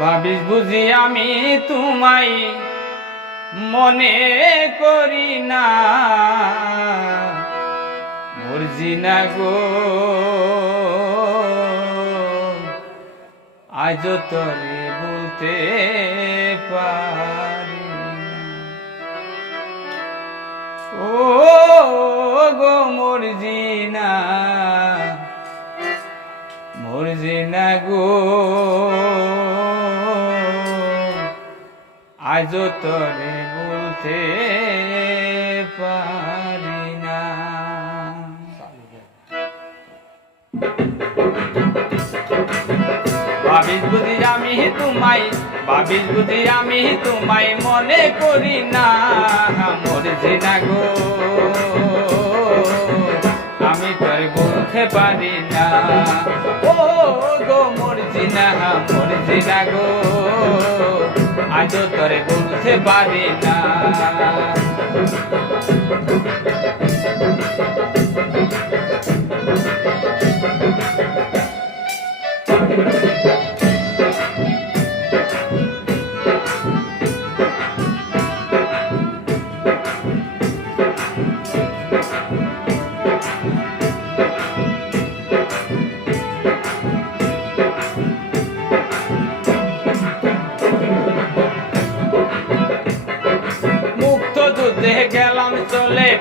ভাবিস বুঝি আমি তোমায় মনে করি না। মর্জি না গো। আজ তরে বলতে পারি। ও গো মর্জি না। মর্জি না গো। আজ তরে বলতে পারি না। ভাবিস বুঝি আমি তোমায়, ভাবিস বুঝি আমি তোমায় মনে করি না। মরছি না গো, আমি তোর বলতে পারি না। ও গো মরছি না মরছি না গো। আজ তোরে বলতে পারি না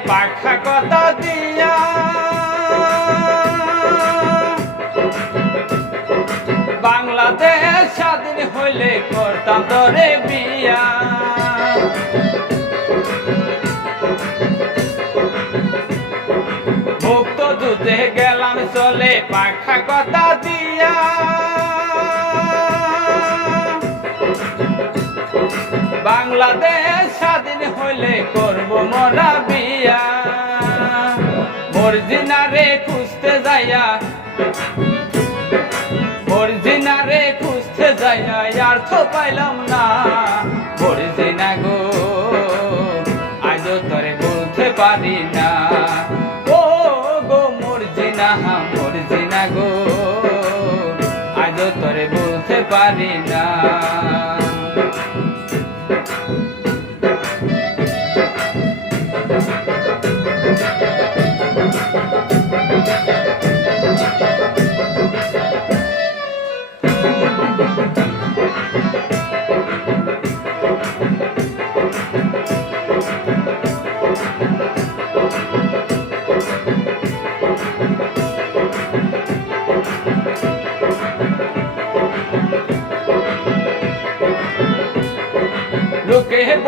পাখা কথা দিয়া। বাংলাদেশ স্বাধীন হইলে করতাম ধরে বিয়া। মুক্ত দুধে গেলাম চলে পাখা কথা দিয়া। বাংলাদেশ মর্জিনারে খুঁজতে যাইয়া মর্জিনারে খুঁজতে যাইয়া আর তো পাইলাম না। মর্জিনা গো আজ তোরে বলতে পারি না। ও গো মর্জিনা মর্জিনা গো আজ তোরে বলতে পারি না।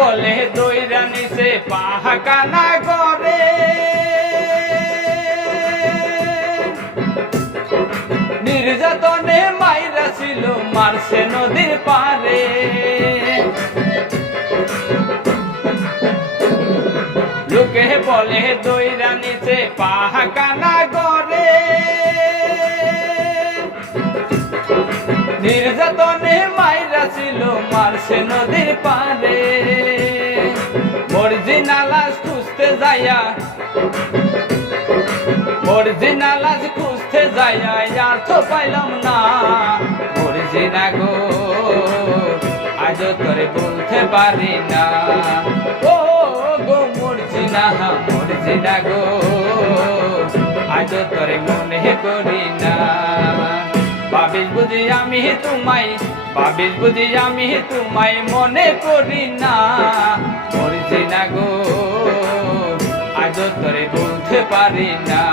বলে দইরা নিচে পাহাকানা করে। নির্যাতনে মাইরা ছিল, মারছে নদীর পারে লোকে বলে দইরা নিচে পাহাকানা করে। নির্যাতনে মাইরা ছিল, মারছে নদীর পারে তো পাইলাম না। মর্জিনা গো আজ তোরে বলতে পারি না। ও গো মর্জিনা না গো আজ তোরে মনে করি না। ভাবিস বুঝি আমি তোমায়, ভাবিস বুঝি আমি তোমায় মনে করি না। মরছি না গো আজ তোরে বলতে পারি না।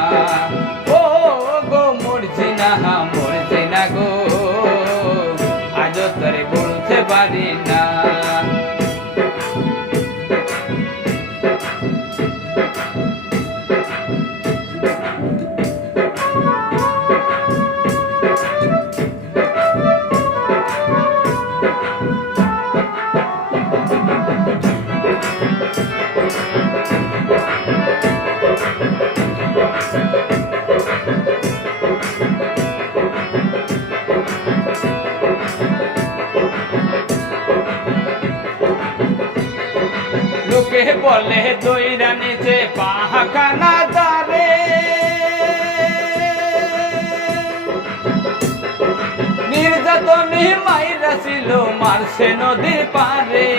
বলে দইরা নিচে পাহাখানা দারে নির্যাতনে মাইরা ছিল, মারছে নদীর পারে।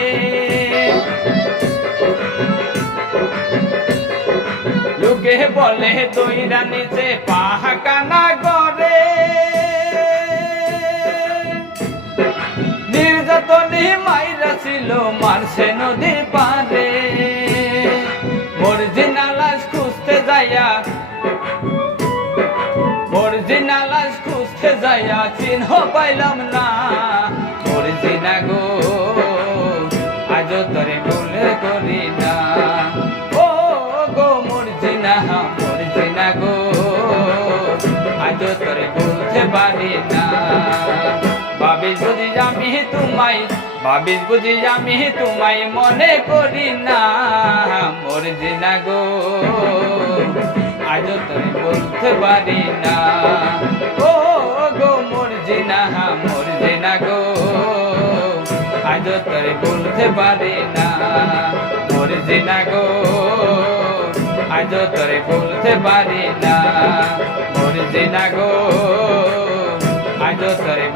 লোকে বলে দইরা নিচে পাহাকানা গড়ে। নির্যাতনে মাইরা ছিল, মারছে নদী পারে। চিহ্ন পাইলাম না। মর্জিনা গো আজ তোরে ভুল করি না। ও গো মর্জিনা মর্জিনা গো আজ তোরে ভুলতে পারি না। ভাবিস বুঝি আমি তোমায়, ভাবিস বুঝি আমি তোমায় মনে করি না। মর্জিনা গো আজ তোরে বলতে পারি না। ও গো মর্জিনা মর্জিনা গো আজ তোরে বলতে পারি না মর্জিনা গো আজ তোরে বলতে পারি না মর্জিনা গো আজ তোরে